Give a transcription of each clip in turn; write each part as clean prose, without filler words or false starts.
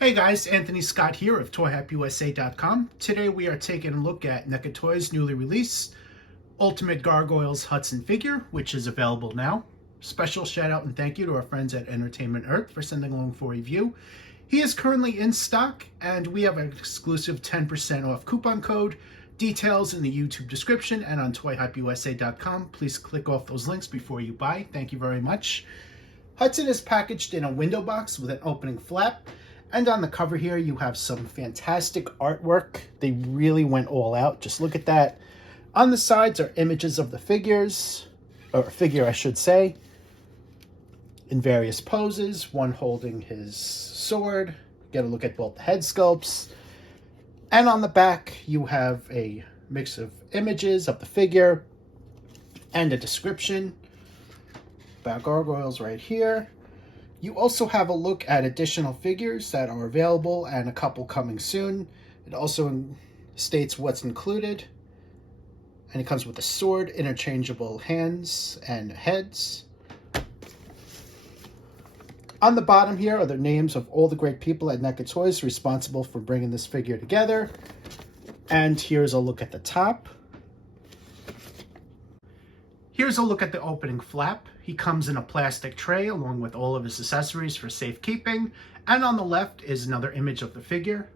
Hey guys, Anthony Scott here of ToyHappyUSA.com. Today we are taking a look at NECA Toys' newly released Ultimate Gargoyles Hudson figure, which is available now. Special shout out and thank you to our friends at Entertainment Earth for sending along for review. He is currently in stock and we have an exclusive 10% off coupon code. Details in the YouTube description and on ToyHappyUSA.com. Please click off those links before you buy. Thank you very much. Hudson is packaged in a window box with an opening flap. And on the cover here, you have some fantastic artwork. They really went all out. Just look at that. On the sides are images of the figures, or figure, I should say, in various poses. One holding his sword. Get a look at both the head sculpts. And on the back, you have a mix of images of the figure and a description about gargoyles right here. You also have a look at additional figures that are available and a couple coming soon. It also states what's included. And it comes with a sword, interchangeable hands and heads. On the bottom here are the names of all the great people at NECA Toys responsible for bringing this figure together. And here's a look at the top. Here's a look at the opening flap. He comes in a plastic tray along with all of his accessories for safekeeping. And on the left is another image of the figure.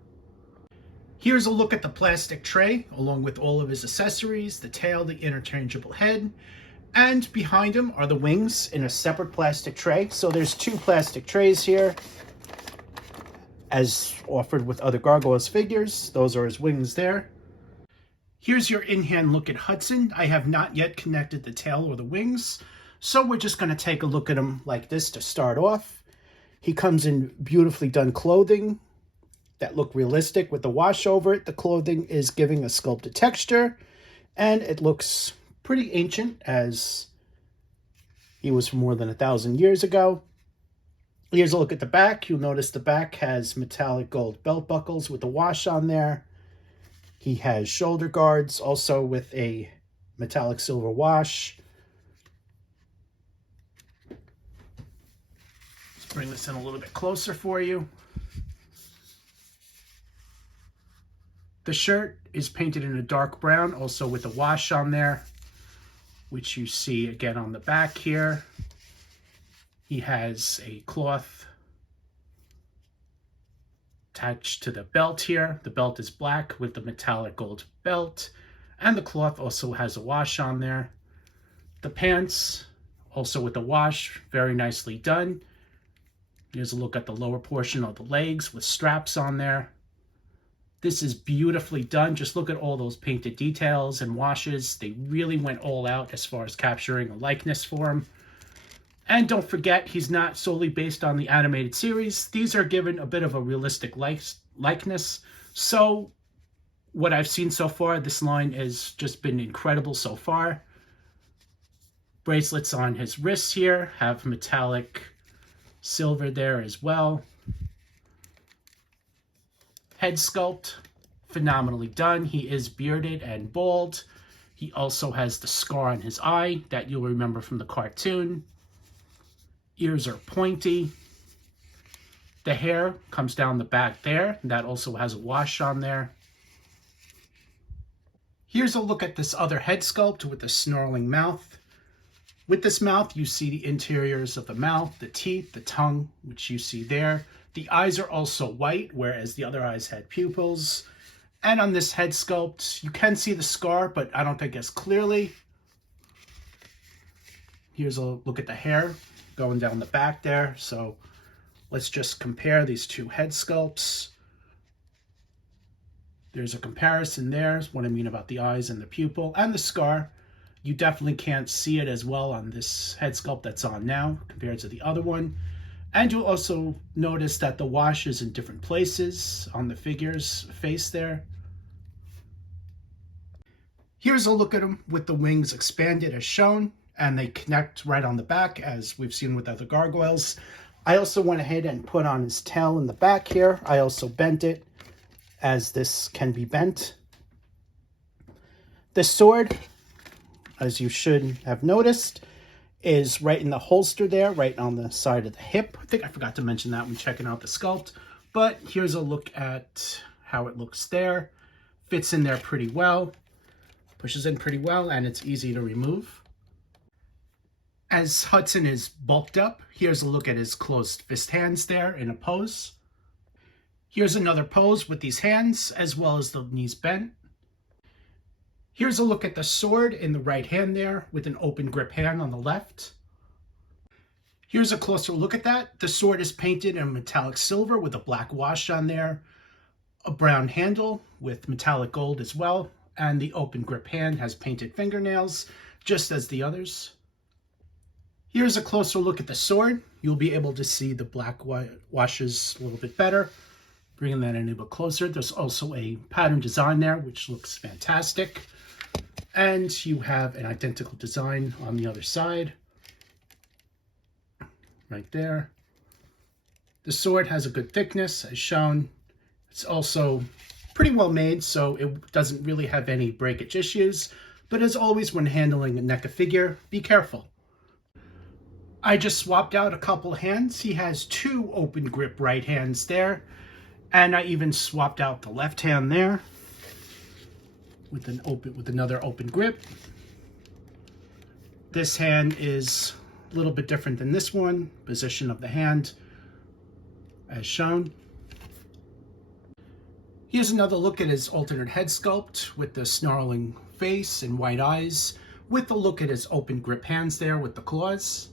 Here's a look at the plastic tray along with all of his accessories, the tail, the interchangeable head. And behind him are the wings in a separate plastic tray. So there's two plastic trays here as offered with other Gargoyles figures. Those are his wings there. Here's your in-hand look at Hudson. I have not yet connected the tail or the wings, so we're just going to take a look at him like this to start off. He comes in beautifully done clothing that look realistic with the wash over it. The clothing is giving a sculpted texture, and it looks pretty ancient as he was from more than 1,000 years ago. Here's a look at the back. You'll notice the back has metallic gold belt buckles with the wash on there. He has shoulder guards, also with a metallic silver wash. Let's bring this in a little bit closer for you. The shirt is painted in a dark brown, also with a wash on there, which you see again on the back here. He has a cloth attached to the belt here. The belt is black with the metallic gold belt, and the cloth also has a wash on there. The pants also with the wash, very nicely done. Here's a look at the lower portion of the legs with straps on there. This is beautifully done. Just look at all those painted details and washes. They really went all out as far as capturing a likeness for him. And don't forget, he's not solely based on the animated series. These are given a bit of a realistic likeness. So what I've seen so far, this line has just been incredible so far. Bracelets on his wrists here have metallic silver there as well. Head sculpt, phenomenally done. He is bearded and bald. He also has the scar on his eye that you'll remember from the cartoon. Ears are pointy. The hair comes down the back there. That also has a wash on there. Here's a look at this other head sculpt with the snarling mouth. With this mouth, you see the interiors of the mouth, the teeth, the tongue, which you see there. The eyes are also white, whereas the other eyes had pupils. And on this head sculpt, you can see the scar, but I don't think as clearly. Here's a look at the hair going down the back there. So let's just compare these two head sculpts. There's a comparison there, is what I mean about the eyes and the pupil and the scar. You definitely can't see it as well on this head sculpt that's on now compared to the other one. And you'll also notice that the wash is in different places on the figure's face there. Here's a look at him with the wings expanded as shown, and they connect right on the back as we've seen with other gargoyles. I also went ahead and put on his tail in the back here. I also bent it as this can be bent. The sword, as you should have noticed, is right in the holster there, right on the side of the hip. I think I forgot to mention that when checking out the sculpt. But here's a look at how it looks there. Fits in there pretty well, pushes in pretty well, and it's easy to remove. As Hudson is bulked up, here's a look at his closed fist hands there in a pose. Here's another pose with these hands, as well as the knees bent. Here's a look at the sword in the right hand there, with an open grip hand on the left. Here's a closer look at that. The sword is painted in metallic silver with a black wash on there, a brown handle with metallic gold as well, and the open grip hand has painted fingernails, just as the others. Here's a closer look at the sword. You'll be able to see the black washes a little bit better. Bringing that in a bit closer. There's also a pattern design there, which looks fantastic. And you have an identical design on the other side. Right there. The sword has a good thickness, as shown. It's also pretty well made, so it doesn't really have any breakage issues. But as always, when handling a NECA figure, be careful. I just swapped out a couple hands. He has 2 open grip right hands there. And I even swapped out the left hand there with another open grip. This hand is a little bit different than this one. Position of the hand as shown. Here's another look at his alternate head sculpt with the snarling face and white eyes, with a look at his open grip hands there with the claws.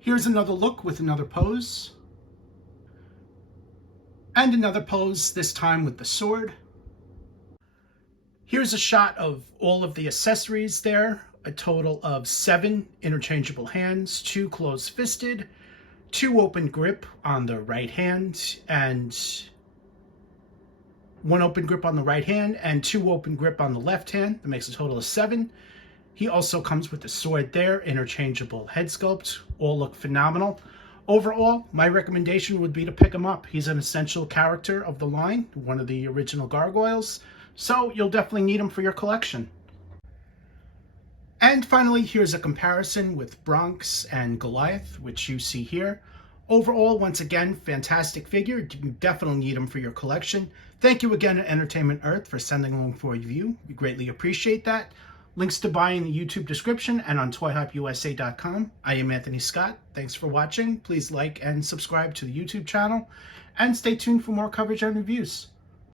Here's another look with another pose. And another pose, this time with the sword. Here's a shot of all of the accessories there. A total of 7 interchangeable hands, 2 closed-fisted, 2 open grip on the right hand, and 1 open grip on the right hand, and 2 open grip on the left hand. That makes a total of 7. He also comes with the sword there, interchangeable head sculpt. All look phenomenal. Overall, my recommendation would be to pick him up. He's an essential character of the line, one of the original Gargoyles, so you'll definitely need him for your collection. And finally, here's a comparison with Bronx and Goliath, which you see here. Overall, once again, fantastic figure. You definitely need him for your collection. Thank you again to Entertainment Earth for sending along for a review. We greatly appreciate that. Links to buy in the YouTube description and on toyhypeusa.com. I am Anthony Scott. Thanks for watching. Please like and subscribe to the YouTube channel. And stay tuned for more coverage and reviews.